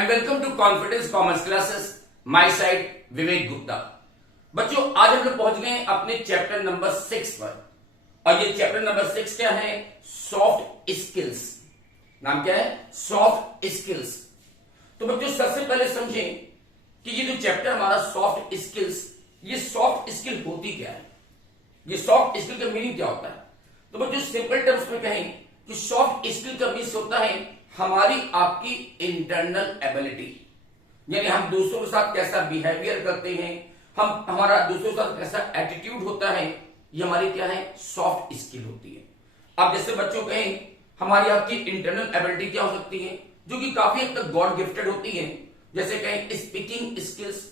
And welcome to Confidence Commerce Classes. My side Vivek Gupta. बच्चों, आज हम लोग पहुंच गए अपने चैप्टर नंबर 6 पर। और ये चैप्टर नंबर 6 क्या है? Soft skills. नाम क्या है? Soft skills. तो बच्चों, सबसे पहले समझें कि ये जो चैप्टर हमारा सॉफ्ट स्किल्स, ये सॉफ्ट स्किल होती क्या है, ये सॉफ्ट स्किल का मीनिंग क्या होता है। तो बच्चों, सिंपल टर्म्स में कहें कि सॉफ्ट स्किल का मीन्स होता है हमारी आपकी इंटरनल एबिलिटी, यानी हम दूसरों के साथ कैसा बिहेवियर करते हैं, हमारा दूसरों के साथ कैसा एटीट्यूड होता है, ये हमारी क्या है? सॉफ्ट स्किल होती है। अब जैसे बच्चों कहें हमारी आपकी इंटरनल एबिलिटी क्या हो सकती है, जो कि काफी हद तक गॉड गिफ्टेड होती है। जैसे कहें स्पीकिंग स्किल्स,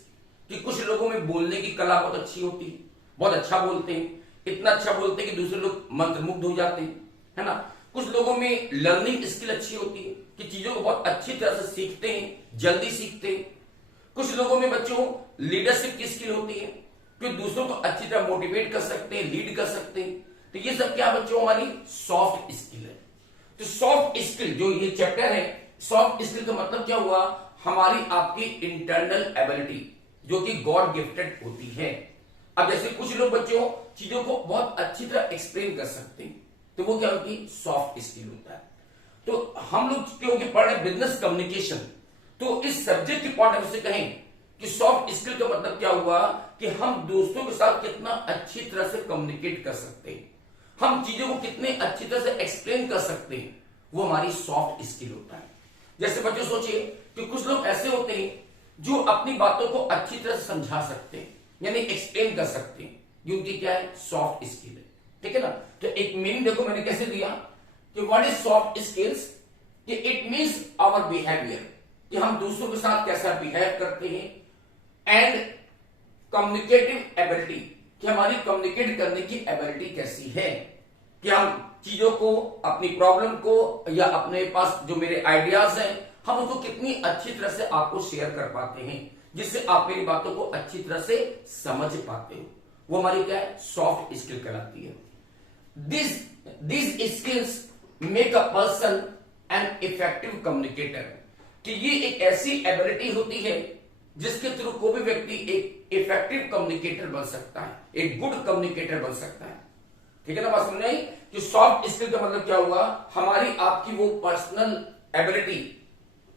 कि कुछ लोगों में बोलने की कला बहुत अच्छी होती है, बहुत अच्छा बोलते हैं, इतना अच्छा बोलते हैं कि दूसरे लोग मंत्रमुग्ध हो जाते हैं, है ना। कुछ लोगों में लर्निंग स्किल अच्छी होती है कि चीजों को बहुत अच्छी तरह से सीखते हैं, जल्दी सीखते हैं। कुछ लोगों में बच्चों लीडरशिप की स्किल होती है कि दूसरों को अच्छी तरह मोटिवेट कर सकते हैं, लीड कर सकते हैं। तो ये सब क्या बच्चों? हमारी सॉफ्ट स्किल है। तो सॉफ्ट स्किल जो ये चैप्टर है, सॉफ्ट स्किल का मतलब क्या हुआ? हमारी आपकी इंटरनल एबिलिटी जो कि गॉड गिफ्टेड होती है। अब जैसे कुछ लोग बच्चों चीजों को बहुत अच्छी तरह एक्सप्लेन कर सकते हैं, तो वो क्या होती? सॉफ्ट स्किल होता है। तो हम लोग क्योंकि पढ़ रहे बिजनेस कम्युनिकेशन, तो इस सब्जेक्ट के पॉइंट ऑफ व्यू से कहें कि सॉफ्ट स्किल का मतलब क्या हुआ कि हम दोस्तों के साथ कितना अच्छी तरह से कम्युनिकेट कर सकते हैं, हम चीजों को कितने अच्छी तरह से एक्सप्लेन कर सकते हैं, वो हमारी सॉफ्ट स्किल होता है। जैसे बच्चों सोचिए कि कुछ लोग ऐसे होते हैं जो अपनी बातों को अच्छी तरह से समझा सकते हैं, यानी एक्सप्लेन कर सकते हैं, ये उनकी क्या है? सॉफ्ट स्किल है। ठीक है ना। तो एक मीनिंग देखो मैंने कैसे दिया कि व्हाट इज सॉफ्ट स्किल्स, कि इट मींस आवर बिहेवियर, कि हम दूसरों के साथ कैसा बिहेव करते हैं, एंड कम्युनिकेटिव एबिलिटी, कि हमारी कम्युनिकेट करने की एबिलिटी कैसी है, कि हम चीजों को, अपनी प्रॉब्लम को, या अपने पास जो मेरे आइडियाज हैं, हम उसको कितनी अच्छी तरह से आपको शेयर कर पाते हैं, जिससे आप मेरी बातों को अच्छी तरह से समझ पाते हो, वो हमारी क्या है? सॉफ्ट स्किल कहलाती है। These skills make a person an effective communicator, कि ये एक ऐसी एबिलिटी होती है जिसके थ्रू कोई भी व्यक्ति एक इफेक्टिव कम्युनिकेटर बन सकता है, एक गुड कम्युनिकेटर बन सकता है। ठीक है ना, बात समझ आई कि सॉफ्ट स्किल का मतलब क्या हुआ? हमारी आपकी वो पर्सनल एबिलिटी,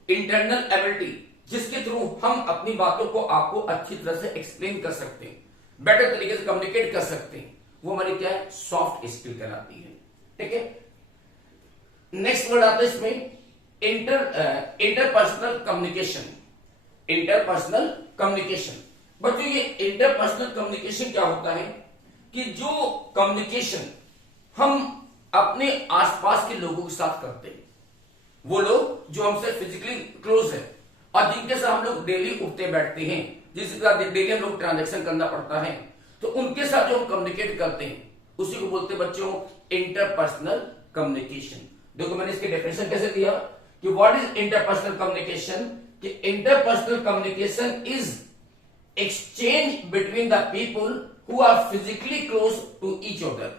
इंटरनल एबिलिटी, जिसके थ्रू हम अपनी बातों को आपको अच्छी तरह से एक्सप्लेन कर सकते हैं, बेटर तरीके से कम्युनिकेट कर सकते हैं, वो हमारी क्या है? सॉफ्ट स्किल कहलाती है। ठीक है। नेक्स्ट वर्ड आता है इसमें इंटरपर्सनल कम्युनिकेशन। इंटरपर्सनल कम्युनिकेशन, बच्चों ये इंटरपर्सनल कम्युनिकेशन क्या होता है कि जो कम्युनिकेशन हम अपने आसपास के लोगों के साथ करते हैं, वो लोग जो हमसे फिजिकली क्लोज है और जिनके साथ हम लोग डेली उठते बैठते हैं, जिसके साथ डेली हम लोग ट्रांजेक्शन करना पड़ता है, तो उनके साथ जो हम कम्युनिकेट करते हैं उसी को बोलते हैं बच्चों इंटरपर्सनल कम्युनिकेशन। देखो मैंने इसके डेफिनेशन कैसे दिया कि व्हाट इज इंटरपर्सनल कम्युनिकेशन, कि interpersonal communication is exchange between the people who are physically close to each other,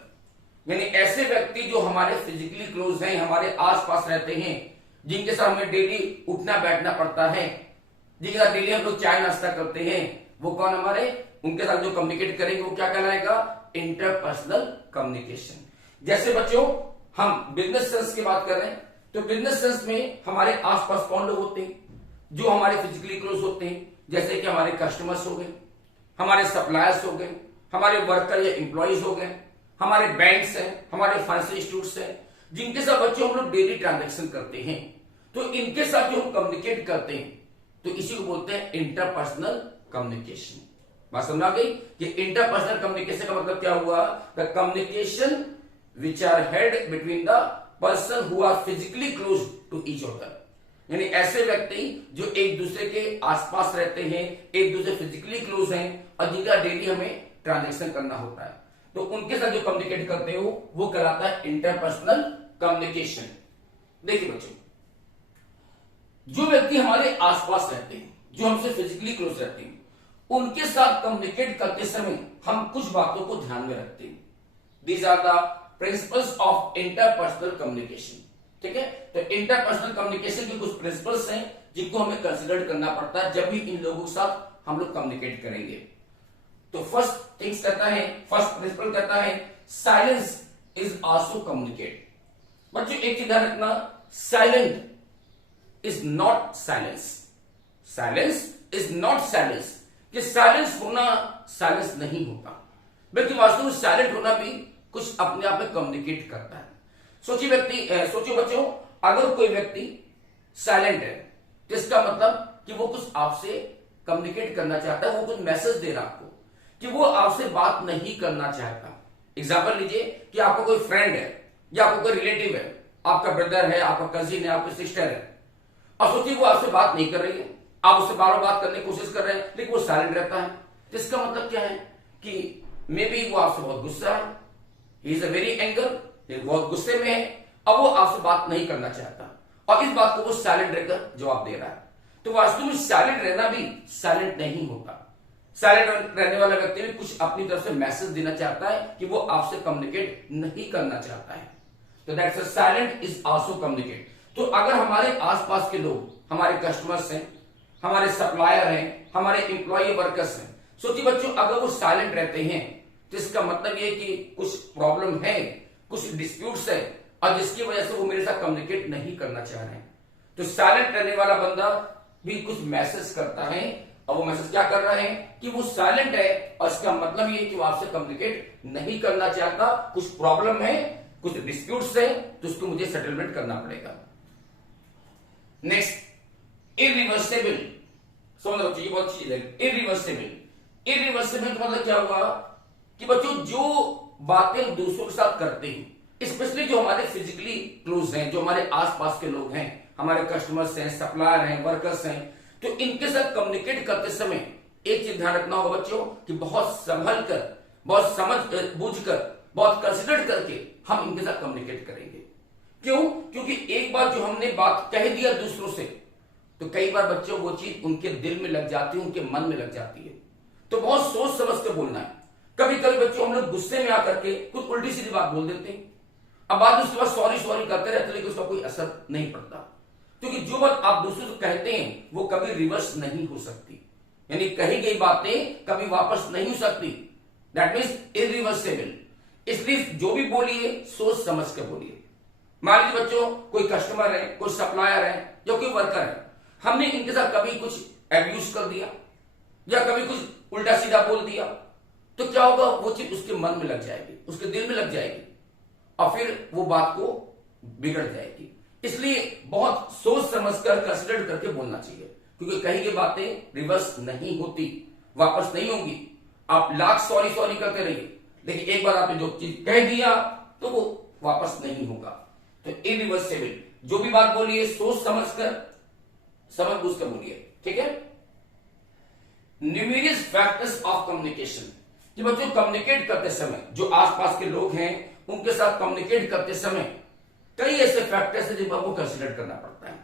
यानी ऐसे व्यक्ति जो हमारे फिजिकली क्लोज हैं, हमारे आसपास रहते हैं, जिनके साथ हमें डेली उठना बैठना पड़ता है, जिनके साथ डेली हम लोग चाय नाश्ता करते हैं, वो कौन? हमारे उनके साथ जो कम्युनिकेट करेंगे वो क्या कहलाएगा? Interpersonal communication. जैसे बच्चों हम बिजनेस सेंस की बात कर रहे हैं, तो बिजनेस सेंस में हमारे आसपास कौन लोग होते हैं जो हमारे फिजिकली क्लोज होते हैं? जैसे कि हमारे कस्टमर्स हो गए, हमारे सप्लायर्स हो गए, हमारे वर्कर या एम्प्लॉइज हो गए, हमारे बैंक्स हैं, हमारे फाइनेंशियल इंस्टीट्यूट्स हैं, जिनके साथ बच्चों हम लोग डेली ट्रांजेक्शन करते हैं। तो इनके साथ जो हम कम्युनिकेट करते हैं, तो इसी को बोलते हैं इंटरपर्सनल कम्युनिकेशन। बात समझ आ गई कि इंटरपर्सनल कम्युनिकेशन का मतलब क्या हुआ? The communication which are held between the person who are physically close to each other, यानी ऐसे व्यक्ति जो एक दूसरे के आसपास रहते हैं, एक दूसरे फिजिकली क्लोज हैं और जिनका डेली हमें ट्रांजेक्शन करना होता है, तो उनके साथ जो कम्युनिकेट करते हो वो कहलाता है इंटरपर्सनल कम्युनिकेशन। देखिए बच्चों, जो व्यक्ति हमारे आसपास रहते हैं, जो हमसे फिजिकली क्लोज रहते हैं, उनके साथ कम्युनिकेट करते समय हम कुछ बातों को ध्यान में रखते हैं। These are the principles of interpersonal communication, ठीक है। तो इंटरपर्सनल कम्युनिकेशन के कुछ प्रिंसिपल्स हैं जिनको हमें कंसिडर करना पड़ता है जब भी इन लोगों के साथ हम लोग कम्युनिकेट करेंगे। तो फर्स्ट प्रिंसिपल कहता है साइलेंस इज आल्सो कम्युनिकेट। बच्चों एक चीज ध्यान रखना, silent is not silence. Silence is not silence, कि साइलेंस होना साइलेंस नहीं होता, बल्कि वास्तव में साइलेंट होना भी कुछ अपने आप में कम्युनिकेट करता है। सोचिए बच्चों, अगर कोई व्यक्ति साइलेंट है तो इसका मतलब कि वो कुछ आपसे कम्युनिकेट करना चाहता है, वो कुछ मैसेज दे रहा है आपको कि वो आपसे बात नहीं करना चाहता। एग्जाम्पल लीजिए कि आपका कोई फ्रेंड है या आपका कोई रिलेटिव है, आपका ब्रदर है, आपका कजिन है, आपकी सिस्टर है, और सोचिए वो आपसे बात नहीं कर रही है, आप उससे बार बार बात करने की कोशिश कर रहे हैं लेकिन वो साइलेंट रहता है। तो इसका मतलब क्या है कि मे बी वो आपसे बहुत गुस्सा है, he is a very anger, बहुत गुस्से में है, अब वो आपसे बात नहीं करना चाहता और इस बात को वो साइलेंट रहकर जवाब दे रहा है। तो वास्तव में साइलेंट रहना भी साइलेंट नहीं होता। साइलेंट रहने वाला व्यक्ति भी कुछ अपनी तरफ से मैसेज देना चाहता है कि वो आपसे कम्युनिकेट नहीं करना चाहता है। तो that's a silent is also communicate. तो अगर हमारे आसपास के लोग, हमारे कस्टमर्स हैं, हमारे सप्लायर हैं, हमारे एम्प्लॉय वर्कर्स हैं, सोचिए बच्चों अगर वो साइलेंट रहते हैं तो इसका मतलब ये कि कुछ प्रॉब्लम है, कुछ डिस्प्यूट्स है और जिसकी वजह से वो मेरे साथ कम्युनिकेट नहीं करना चाह रहे हैं। तो साइलेंट रहने वाला बंदा भी कुछ मैसेज करता है और वो मैसेज क्या कर रहा है कि वो साइलेंट है और इसका मतलब ये कि वो आपसे कम्युनिकेट नहीं करना चाहता, कुछ प्रॉब्लम है, कुछ डिस्प्यूट्स है, तो उसको मुझे सेटलमेंट करना पड़ेगा। Next, irreversible. समझ बच्चों, ये बहुत चीज है। इरिवर्सिबल का मतलब क्या हुआ कि बच्चों जो बातें दूसरों के साथ करते हैं, स्पेशली जो हमारे फिजिकली क्लोज हैं, जो हमारे आसपास के लोग हैं, हमारे कस्टमर्स हैं, सप्लायर हैं, वर्कर्स हैं, तो इनके साथ कम्युनिकेट करते समय एक चीज ध्यान रखना होगा बच्चों कि बहुत संभल कर, बहुत समझ बूझ कर, बहुत कंसिडर करके हम इनके साथ कम्युनिकेट करेंगे। क्यों? क्योंकि एक बार जो हमने बात कह दिया दूसरों से तो कई बार बच्चों वो चीज उनके दिल में लग जाती है, उनके मन में लग जाती है। तो बहुत सोच समझ के बोलना है। कभी कभी बच्चों हम लोग गुस्से में आकर के कुछ उल्टी सीधी बात बोल देते हैं, अब बाद में उसके बाद सॉरी करते रहते, लेकिन उसका कोई असर नहीं पड़ता, क्योंकि जो बात आप दूसरों से कहते हैं वो कभी रिवर्स नहीं हो सकती, यानी कही गई बातें कभी वापस नहीं हो सकती। That means irreversible. इसलिए जो भी बोलिए सोच समझ के बोलिए। मान लीजिए बच्चों कोई कस्टमर है, कोई सप्लायर है या कोई वर्कर है, हमने इनके साथ कभी कुछ एब्यूज कर दिया या कभी कुछ उल्टा सीधा बोल दिया, तो क्या होगा, वो चीज उसके मन में लग जाएगी, उसके दिल में लग जाएगी और फिर वो बात को बिगड़ जाएगी। इसलिए बहुत सोच समझकर कंसिडर करके बोलना चाहिए, क्योंकि कही गई बातें रिवर्स नहीं होती, वापस नहीं होंगी। आप लाख सॉरी करते रहिए, लेकिन एक बार आपने जो चीज कह दिया तो वो वापस नहीं होगा। तो इरिवर्सिबल, जो भी बात बोलिए सोच समझकर, समझ बूझ कर बोलिए, ठीक है। न्यूमेरियस फैक्टर्स ऑफ कम्युनिकेशन, कि बच्चों कम्युनिकेट करते समय जो आसपास के लोग हैं उनके साथ कम्युनिकेट करते समय कई ऐसे फैक्टर्स हैं जिनको आपको कंसिडर करना पड़ता है।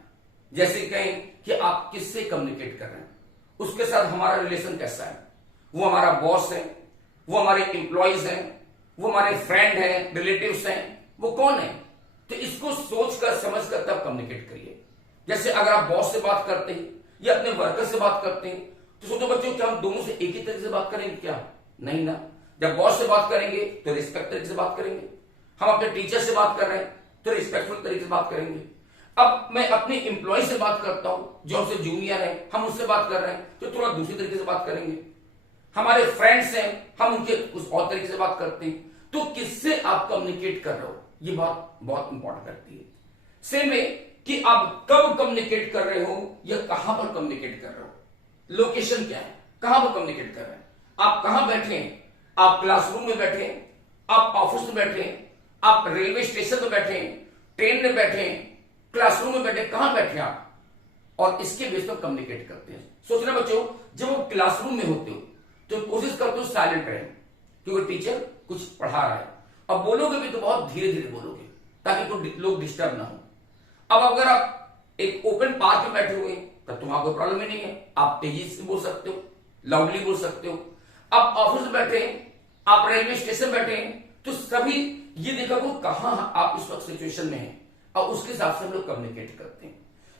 जैसे कहें कि आप किससे कम्युनिकेट कर रहे हैं, उसके साथ हमारा रिलेशन कैसा है, वो हमारा बॉस है, वो हमारे एम्प्लॉयज हैं, वो हमारे फ्रेंड हैं, रिलेटिव्स हैं, वो कौन है। तो इसको सोचकर समझकर तब कम्युनिकेट करिए। जैसे अगर आप बॉस से बात करते हैं या अपने वर्कर से बात करते हैं तो सोचो बच्चों क्या हम दोनों से एक ही तरीके से बात करेंगे क्या? नहीं ना। जब बॉस से बात करेंगे तो रिस्पेक्ट तरीके से बात करेंगे, हम अपने टीचर से बात कर रहे हैं तो रिस्पेक्टफुल तरीके से बात करेंगे। अब मैं अपने एम्प्लॉय से बात करता हूं जो हमसे जूनियर है, हम उससे बात कर रहे हैं तो थोड़ा दूसरी तरीके से बात करेंगे। हमारे फ्रेंड्स हैं, हम उनके उस और तरीके से बात करते हैं। तो किससे आप कम्युनिकेट कर रहे हो, ये बात बहुत इंपॉर्टेंट करती है। सेम है कि आप कब कम्युनिकेट कर रहे हो या कहां पर कम्युनिकेट कर रहे हो, लोकेशन क्या है, कहां पर कम्युनिकेट कर रहे हैं, आप कहां बैठे हैं, आप क्लासरूम में बैठे हैं, आप ऑफिस में बैठे हैं, आप रेलवे स्टेशन में बैठे हैं, ट्रेन में बैठे हैं, क्लासरूम में बैठे, कहां बैठे आप, और इसके बेस पर कम्युनिकेट करते हैं। सोचना बच्चों, जब आप क्लासरूम में होते हो तो कोशिश करते हो साइलेंट रहे, क्योंकि टीचर कुछ पढ़ा रहा है। अब बोलोगे भी तो बहुत धीरे धीरे बोलोगे ताकि लोग डिस्टर्ब ना हो। अब अगर आप एक ओपन पार्क में बैठे हुए तब तुम्हारा कोई प्रॉब्लम ही नहीं है, आप तेजी से बोल सकते हो, लाउडली बोल सकते हो। आप ऑफिस में बैठे हैं, आप रेलवे स्टेशन बैठे हैं, तो सभी ये देखा वो कहां आप इस वक्त सिचुएशन में हैं, और उसके हिसाब से हम लोग कम्युनिकेट करते हैं।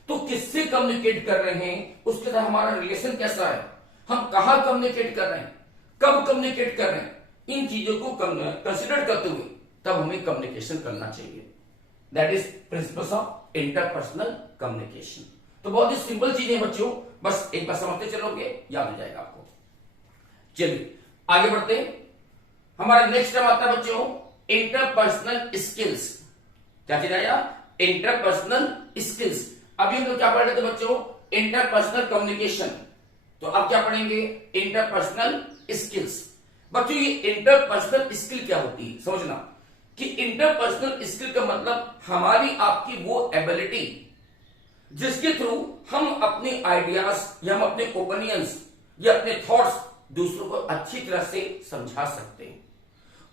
तो किससे कम्युनिकेट कर रहे हैं, उसके साथ हमारा रिलेशन कैसा है, हम कहां कम्युनिकेट कर रहे हैं, कब कम्युनिकेट कर रहे हैं, इन चीजों को कंसिडर करते हुए तब हमें कम्युनिकेशन करना चाहिए। That is principles of interpersonal communication. तो बहुत ही सिंपल चीज है बच्चों, बस एक बार समझते चलोगे याद हो जाएगा आपको। चलिए आगे बढ़ते हैं। हमारा नेक्स्ट टर्म आता है बच्चों इंटरपर्सनल स्किल्स। क्या चीज आया, इंटरपर्सनल स्किल्स। अभी हम लोग क्या पढ़ रहे थे बच्चों, इंटरपर्सनल कम्युनिकेशन। तो अब क्या पढ़ेंगे, इंटरपर्सनल स्किल्स। बच्चों ये इंटरपर्सनल स्किल क्या होती है, समझना कि इंटरपर्सनल स्किल का मतलब हमारी आपकी वो एबिलिटी जिसके थ्रू हम अपने आइडियाज या हम अपने ओपिनियंस या अपने थॉट्स दूसरों को अच्छी तरह से समझा सकते हैं,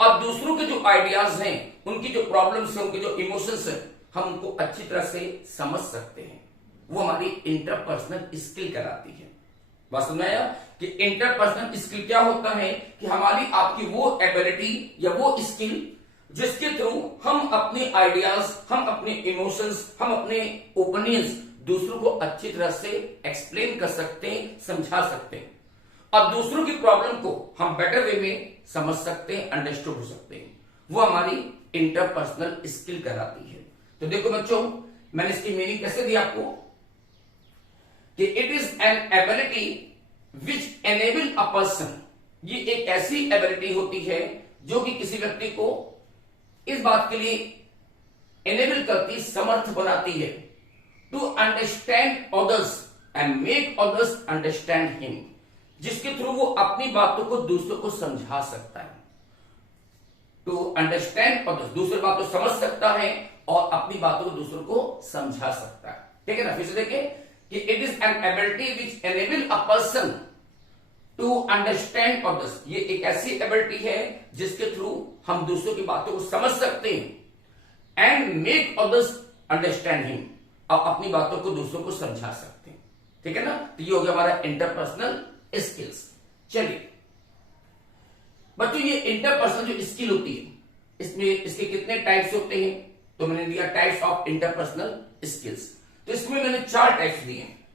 और दूसरों के जो आइडियाज हैं, उनकी जो प्रॉब्लम्स हैं, उनके जो इमोशंस हैं, हम उनको अच्छी तरह से समझ सकते हैं। वो हमारी इंटरपर्सनल स्किल कहलाती है। बात समझ में आया कि इंटरपर्सनल स्किल क्या होता है, कि हमारी आपकी वो एबिलिटी या वो स्किल जिसके थ्रू हम अपने आइडियाज, हम अपने इमोशंस, हम अपने ओपिनियंस दूसरों को अच्छी तरह से एक्सप्लेन कर सकते हैं, समझा सकते हैं, और दूसरों की प्रॉब्लम को हम बेटर वे में समझ सकते हैं, अंडरस्टूड हो सकते हैं। वो हमारी इंटरपर्सनल स्किल कहलाती है। तो देखो बच्चों, मैंने इसकी मीनिंग कैसे दी आपको कि it is an ability which enable a person. ये एक ऐसी एबिलिटी होती है जो कि किसी व्यक्ति को इस बात के लिए एनेबल करती, समर्थ बनाती है, to understand others and make others understand him, जिसके थ्रू वो अपनी बातों को दूसरों को समझा सकता है। टू अंडरस्टैंड अदर्स, दूसरी बात को समझ सकता है और अपनी बातों को दूसरों को समझा सकता है। ठीक है ना, फिर से देखें कि it is an ability which enable a person to understand others. ये एक ऐसी एबिलिटी है जिसके थ्रू हम दूसरों की बातों को समझ सकते हैं, and make others understand him, और अपनी बातों को दूसरों को समझा सकते हैं। ठीक है ना, तो ये हो गया हमारा इंटरपर्सनल स्किल्स। चलिए बच्चों, ये इंटरपर्सनल जो स्किल होती है, इसमें इसके कितने टाइप्स होते हैं, तो मैंने दिया टाइप्स ऑफ इंटरपर्सनल स्किल्स। तो इसमें मैंने 4 टाइप्स दिए हैं।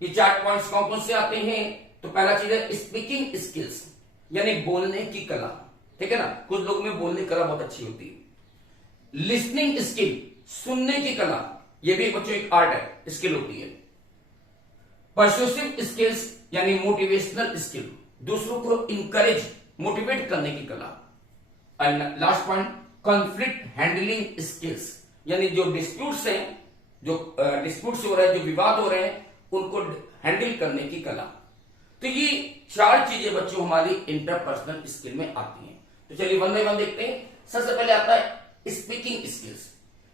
ये 4 पॉइंट्स कौन कौन से आते हैं, तो पहला चीज है स्पीकिंग स्किल्स, यानी बोलने की कला। ठीक है ना, कुछ लोगों में बोलने की कला बहुत अच्छी होती है। लिसनिंग स्किल, सुनने की कला, ये भी बच्चों एक आर्ट है, स्किल होती है। परसुएसिव स्किल्स यानी मोटिवेशनल स्किल, दूसरों को इंकरेज, मोटिवेट करने की कला। And last point conflict handling skills, यानी जो डिस्प्यूट्स हैं, जो डिस्प्यूट्स हो रहे हैं, जो विवाद हो रहे हैं, उनको हैंडल करने की कला। तो ये 4 चीजें बच्चों हमारी इंटरपर्सनल स्किल में आती हैं। तो चलिए वन बाय वन देखते हैं। सबसे पहले आता है स्पीकिंग स्किल्स,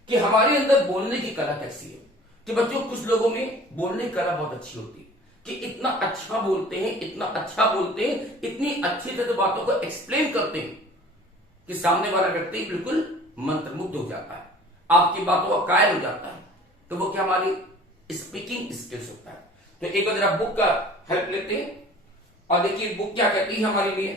कि हमारे अंदर बोलने की कला कैसी है। कि बच्चों कुछ लोगों में बोलने की कला बहुत अच्छी होती है, कि इतना अच्छा बोलते हैं, इतना अच्छा बोलते हैं, इतनी अच्छी तरह बातों को एक्सप्लेन करते हैं कि सामने वाला व्यक्ति बिल्कुल मंत्रमुग्ध हो जाता है, आपकी बातों का कायल हो जाता है। तो वो क्या हमारी स्पीकिंग स्किल्स होता है। तो एक बार जरा बुक का हेल्प लेते हैं और देखिए बुक क्या कहती है हमारे लिए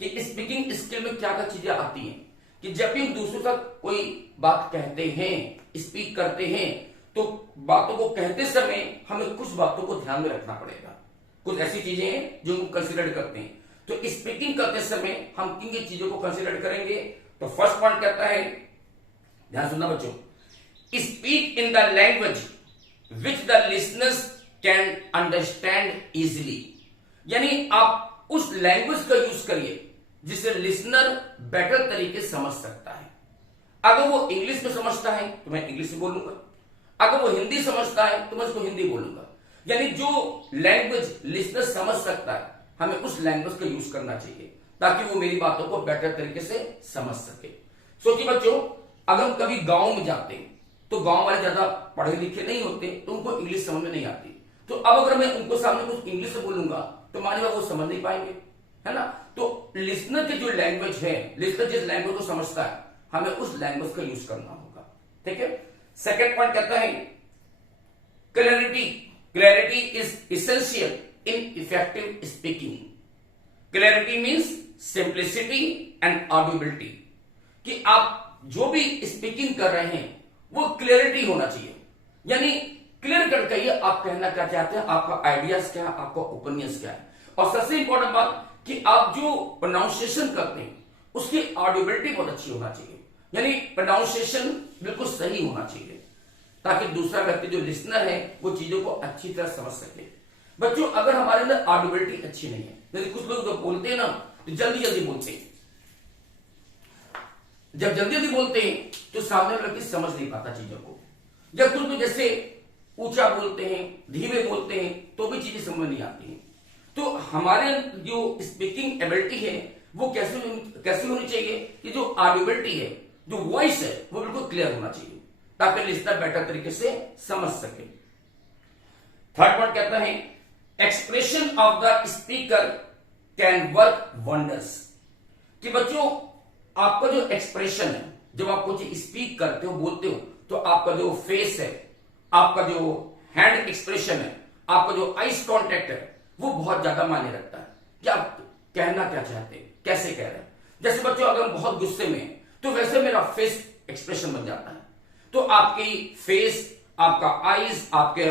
कि स्पीकिंग स्किल में क्या क्या चीजें आती हैं। कि जब भी हम दूसरों तक कोई बात कहते हैं, स्पीक करते हैं, तो बातों को कहते समय हमें कुछ बातों को ध्यान में रखना पड़ेगा। कुछ ऐसी चीजें हैं जो हम कंसिडर करते हैं। तो स्पीकिंग करते समय हम किन किन चीजों को कंसिडर करेंगे। तो फर्स्ट पॉइंट कहता है, ध्यान सुनना बच्चों, speak in the language which the listeners can understand easily, यानी आप उस लैंग्वेज का यूज करिए जिसे लिसनर बेटर तरीके से समझ सकता है। अगर वो इंग्लिश में समझता है तो मैं इंग्लिश में बोलूंगा, अगर वो हिंदी समझता है तो मैं उसको हिंदी बोलूंगा। यानी जो लैंग्वेज लिसनर समझ सकता है, हमें उस लैंग्वेज का यूज करना चाहिए ताकि वो मेरी बातों को बेटर तरीके से समझ सके। सोचिए बच्चों, अगर हम कभी गांव में जाते हैं तो गांव वाले ज्यादा पढ़े लिखे नहीं होते, तो उनको इंग्लिश समझ में नहीं आती। तो अब अगर मैं उनको सामने कुछ इंग्लिश में बोलूंगा तो मानिएगा वो समझ नहीं पाएंगे, है ना। तो लिसनर की जो लैंग्वेज है, लिसनर जिस लैंग्वेज को समझता है, हमें उस लैंग्वेज का यूज करना होगा। ठीक है। सेकेंड पॉइंट कहता है clarity. Clarity is essential in effective speaking. Clarity means simplicity and audibility, कि आप जो भी स्पीकिंग कर रहे हैं वो क्लियरिटी होना चाहिए, यानी क्लियर कट कहिए आप कहना क्या चाहते हैं, आपका आइडियाज क्या है, आपका ओपिनियंस क्या है। और सबसे इंपॉर्टेंट बात कि आप जो प्रोनाउंसिएशन करते हैं उसकी ऑडिबिलिटी बहुत अच्छी होना चाहिए, यानी प्रोनाउंसिएशन बिल्कुल सही होना चाहिए ताकि दूसरा व्यक्ति जो लिसनर है वो चीजों को अच्छी तरह समझ सके। बच्चों अगर हमारे अंदर ऑडिबिलिटी अच्छी नहीं है, जैसे कुछ लोग जो बोलते हैं ना तो जल्दी जल्दी बोलते हैं, जब जल्दी जल्दी बोलते हैं तो सामने वाला व्यक्ति समझ नहीं पाता चीजों को। जब कुछ लोग जैसे ऊंचा बोलते हैं, धीमे बोलते हैं तो भी चीजें समझ नहीं आती हैं। तो हमारे जो स्पीकिंग एबिलिटी है वो कैसे होनी चाहिए कि जो ऑडिबिलिटी है, जो वॉइस है वो बिल्कुल क्लियर होना चाहिए ताकि लिसनर बेटर तरीके से समझ सके। थर्ड पॉइंट कहता है expression of the speaker can work wonders, कि बच्चों आपका जो एक्सप्रेशन है, जब आप कुछ स्पीक करते हो, बोलते हो, तो आपका जो फेस है, आपका जो हैंड एक्सप्रेशन है, आपका जो आईज कांटेक्ट है वो बहुत ज्यादा मायने रखता है कि आप कहना क्या चाहते हैं, कैसे कह रहे हैं। जैसे बच्चों अगर हम बहुत गुस्से में हैं तो वैसे मेरा फेस एक्सप्रेशन बन जाता है, तो आपकी फेस, आपका आईज, आपके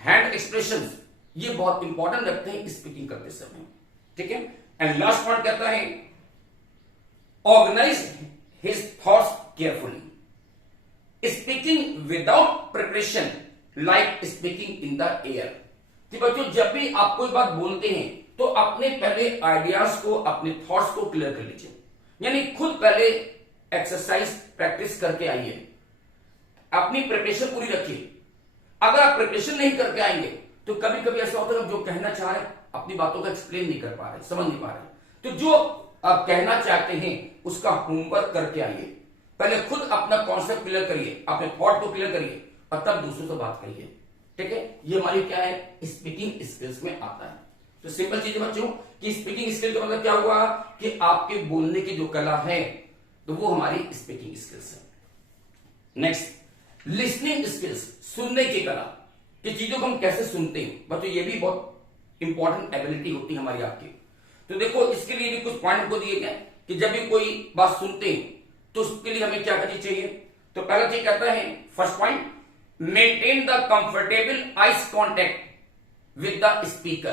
हैंड एक्सप्रेशन ये बहुत इंपॉर्टेंट रखते हैं स्पीकिंग करते समय, ठीक है। एंड लास्ट पॉइंट कहता है organise his thoughts carefully, speaking without preparation like speaking in the air, कि बच्चों जब भी आप कोई बात बोलते हैं तो अपने पहले आइडियाज को, अपने थॉट्स को क्लियर कर लीजिए, यानी खुद पहले एक्सरसाइज प्रैक्टिस करके आइए, अपनी प्रिपरेशन पूरी रखिए। अगर आप प्रिपरेशन नहीं करके आएंगे तो कभी कभी ऐसा होता है जो कहना चाह रहे अपनी बातों को एक्सप्लेन नहीं कर पा रहे, समझ नहीं पा रहे, तो जो आप कहना चाहते हैं उसका होमवर्क करके आइए, पहले खुद अपना कॉन्सेप्ट क्लियर करिए, अपने थॉट को क्लियर करिए और तब दूसरों से बात करिए, ठीक है। ये हमारी क्या है स्पीकिंग स्किल्स में आता है। तो सिंपल चीज है बच्चों कि स्पीकिंग स्किल का मतलब क्या हुआ कि आपके बोलने की जो कला है तो वो हमारी स्पीकिंग स्किल्स है। नेक्स्ट लिसनिंग स्किल्स, सुनने की कला, कि चीजों को हम कैसे सुनते हैं बच्चों, ये भी बहुत इंपॉर्टेंट एबिलिटी होती है हमारी आपकी। तो देखो इसके लिए भी कुछ पॉइंट को दिए गए कि जब भी कोई बात सुनते हैं तो उसके लिए हमें क्या करनी चाहिए। तो पहला चीज कहता है first point maintain the comfortable eyes contact with the speaker,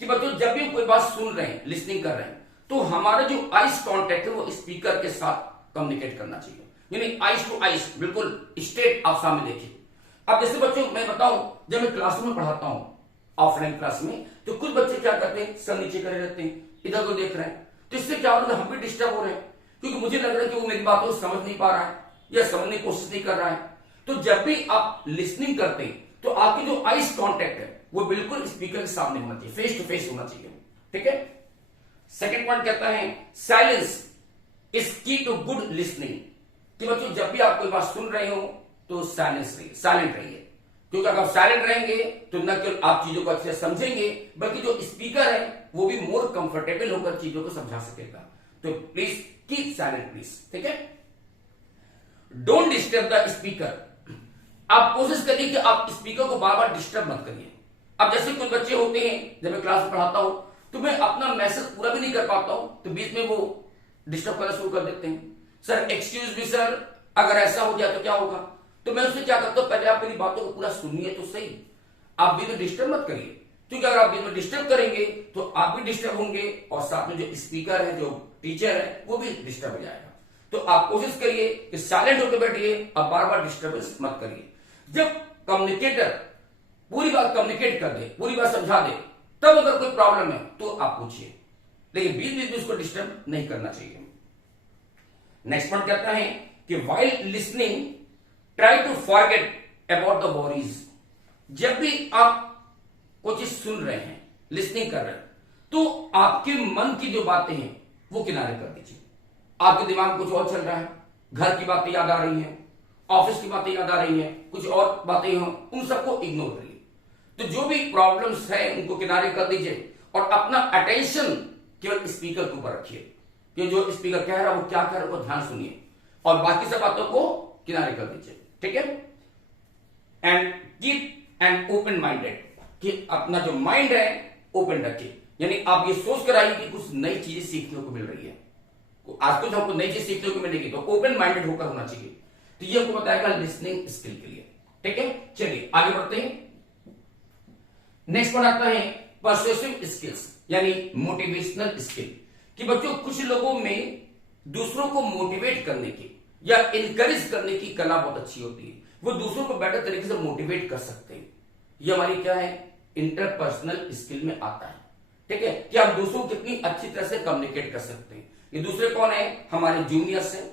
कि बच्चों जब भी कोई बात सुन रहे हैं, लिसनिंग कर रहे हैं, तो हमारा जो आइज कांटेक्ट है वो स्पीकर के साथ कम्युनिकेट करना चाहिए, यानी आइज टू आइज, बिल्कुल स्ट्रेट आप सामने देखिए। अब जैसे बच्चों मैं बताऊं, जब मैं क्लासरूम में पढ़ाता हूं ऑफलाइन क्लास में, तो कुछ बच्चे क्या करते हैं सर नीचे करे रहते हैं, इधर को देख रहे हैं, तो इससे क्या हो रहा है हम भी डिस्टर्ब हो रहे हैं, क्योंकि मुझे लग रहा है कि वो मेरी बातों को समझ नहीं पा रहा है या समझने की कोशिश नहीं कर रहा है। तो जब भी आप लिसनिंग करते हैं तो आपकी जो आइज कांटेक्ट है वो बिल्कुल स्पीकर के सामने होना चाहिए, फेस टू फेस होना चाहिए, ठीक है। सेकेंड पॉइंट कहता है साइलेंस इज की टू गुड लिसनिंग, कि बच्चों जब भी आप कोई बात सुन रहे हो तो साइलेंस रहिए, साइलेंट रहिए, क्योंकि अगर आप साइलेंट रहेंगे तो न केवल आप चीजों को अच्छे से समझेंगे बल्कि जो स्पीकर है वो भी मोर कंफर्टेबल होकर चीजों को समझा सकेगा। तो प्लीज कीप साइलेंट प्लीज, ठीक है। डोंट डिस्टर्ब द स्पीकर, आप कोशिश करिए कि आप स्पीकर को बार बार डिस्टर्ब मत करिए। अब जैसे कुछ बच्चे होते हैं जब मैं क्लास में पढ़ाता हूं तो मैं अपना मैसेज पूरा भी नहीं कर पाता हूं तो बीच में वो डिस्टर्ब करना शुरू कर देते हैं, सर एक्सक्यूज मी सर, अगर ऐसा हो गया तो क्या होगा। तो मैं उससे क्या करता हूं, पहले आप मेरी बातों को पूरा सुनिए तो सही, आप बीच में डिस्टर्ब मत करिए, क्योंकि अगर आप बीच में डिस्टर्ब करेंगे तो आप भी डिस्टर्ब होंगे और साथ में जो स्पीकर है, जो टीचर है, वो भी डिस्टर्ब हो जाएगा। तो आप कोशिश करिए कि साइलेंट होकर बैठिए और बार बार डिस्टर्बेंस मत करिए। जब कम्युनिकेटर पूरी बात कम्युनिकेट कर दे, पूरी बात समझा दे, तब अगर कोई प्रॉब्लम है तो आप पूछिए, लेकिन बीच बीच में उसको डिस्टर्ब नहीं करना चाहिए। नेक्स्ट पॉइंट कहता है कि while listening try to forget about the worries, जब भी आप कोई चीज सुन रहे हैं, लिसनिंग कर रहे हैं, तो आपके मन की जो बातें हैं वो किनारे कर दीजिए। आपके दिमाग में कुछ और चल रहा है, घर की बातें याद आ रही हैं, ऑफिस की बातें याद आ रही हैं, कुछ और बातें हों, उन सबको इग्नोर करिए। तो जो भी प्रॉब्लम्स है उनको किनारे कर दीजिए और अपना अटेंशन केवल स्पीकर के ऊपर रखिए कि जो स्पीकर कह रहा है वो क्या कह रहा है, वो ध्यान सुनिए और बाकी सब बातों को किनारे कर दीजिए, ठीक है। And keep an open minded, कि अपना जो माइंड है ओपन रखिए, यानी आप ये सोच कर आइए कि कुछ नई चीजें सीखने को मिल रही है, आज कुछ हमको नई चीज सीखने को मिलेगी, तो ओपन माइंडेड होकर होना चाहिए। तो ये हमको बताएगा लिसनिंग स्किल के लिए। ठीक है, चलिए आगे बढ़ते हैं। नेक्स्ट पॉइंट आता है पर्सुएसिव स्किल्स यानी मोटिवेशनल स्किल। कि बच्चों कुछ लोगों में दूसरों को मोटिवेट करने की या इनकरेज करने की कला बहुत अच्छी होती है, वो दूसरों को बेटर तरीके से मोटिवेट कर सकते हैं। ये हमारी क्या है, इंटरपर्सनल स्किल में आता है। ठीक है, कि आप दूसरों को कितनी अच्छी तरह से कम्युनिकेट कर सकते हैं। ये दूसरे कौन है, हमारे जूनियर्स हैं,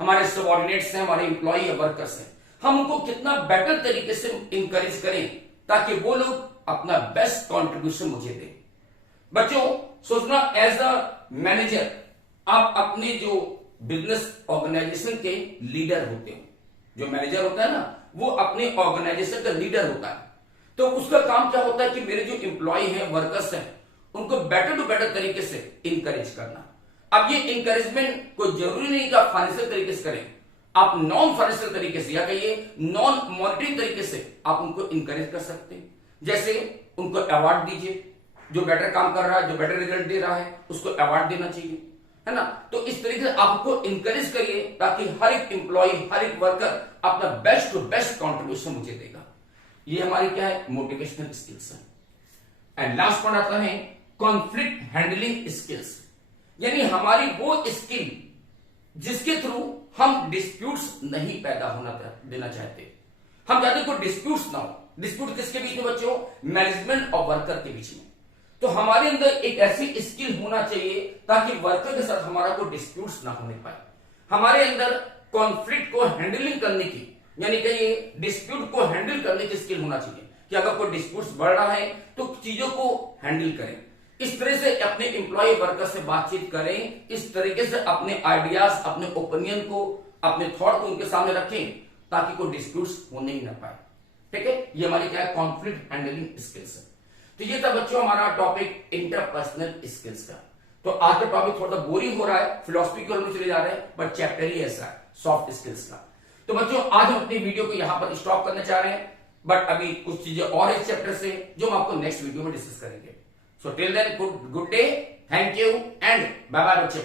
हमारे सबऑर्डिनेट्स हैं, हमारे इंप्लॉई या वर्कर्स हैं। हम उनको कितना बेटर तरीके से इंकरेज करें ताकि वो लोग अपना बेस्ट कॉन्ट्रीब्यूशन मुझे दें। बच्चों सोचना, एज अ मैनेजर आप अपने जो बिजनेस ऑर्गेनाइजेशन के लीडर होते हो, जो मैनेजर होता है ना वो अपने ऑर्गेनाइजेशन का लीडर होता है। तो उसका काम क्या होता है कि मेरे जो इंप्लॉय हैं, वर्कर्स हैं, उनको बेटर टू बेटर तरीके से इंकरेज करना। अब ये इंकरेजमेंट कोई जरूरी नहीं कि आप फाइनेंशियल तरीके से करें, आप नॉन फाइनेंशियल तरीके से या कहिए नॉन मॉनिटरी तरीके से आप उनको इंकरेज कर सकते हैं। जैसे उनको अवार्ड दीजिए, जो बेटर काम कर रहा है, जो बेटर रिजल्ट दे रहा है उसको अवार्ड देना चाहिए, है ना। तो इस तरीके से आपको इंकरेज करिए ताकि हर एक एम्प्लॉय, हर एक वर्कर अपना बेस्ट टू बेस्ट कॉन्ट्रीब्यूशन मुझे देगा। ये हमारी क्या है, मोटिवेशनल स्किल्स है। एंड लास्ट पॉइंट आता है कॉन्फ्लिक्ट हैंडलिंग स्किल्स, यानी हमारी वो स्किल जिसके थ्रू हम डिस्प्यूट्स नहीं पैदा होना देना चाहते। हम चाहते कोई डिस्प्यूट्स ना हो। डिस्प्यूट किसके बीच में बच्चों, मैनेजमेंट और वर्कर के बीच में। तो हमारे अंदर एक ऐसी स्किल होना चाहिए ताकि वर्कर के साथ हमारा कोई डिस्प्यूट्स ना होने पाए। हमारे अंदर कॉन्फ्लिक्ट को हैंडलिंग करने की, यानी कि ये डिस्प्यूट को हैंडल करने की स्किल होना चाहिए कि अगर कोई डिस्प्यूट्स बढ़ रहा है तो चीजों को हैंडल करें। इस तरह से अपने एम्प्लॉय वर्कर से बातचीत करें, इस तरीके से अपने आइडियाज, अपने ओपिनियन को, अपने थॉट को उनके सामने रखें ताकि कोई डिस्प्यूट्स होने ही ना पाए। ठीक है, ये हमारी क्या है, कॉन्फ्लिक्ट हैंडलिंग स्किल्स है। तो ये था बच्चों हमारा टॉपिक इंटरपर्सनल स्किल्स का। तो आज का टॉपिक थोड़ा बोरिंग हो रहा है, फिलोसफी की ओर में चले जा रहे हैं, बट चैप्टर ही ऐसा है सॉफ्ट स्किल्स का। तो बच्चों आज हम अपनी वीडियो को यहां पर स्टॉप करना चाह रहे हैं, बट अभी कुछ चीजें और इस चैप्टर से जो हम आपको नेक्स्ट वीडियो में डिस्कस करेंगे। So till then good day, thank you and bye bye बच्चों।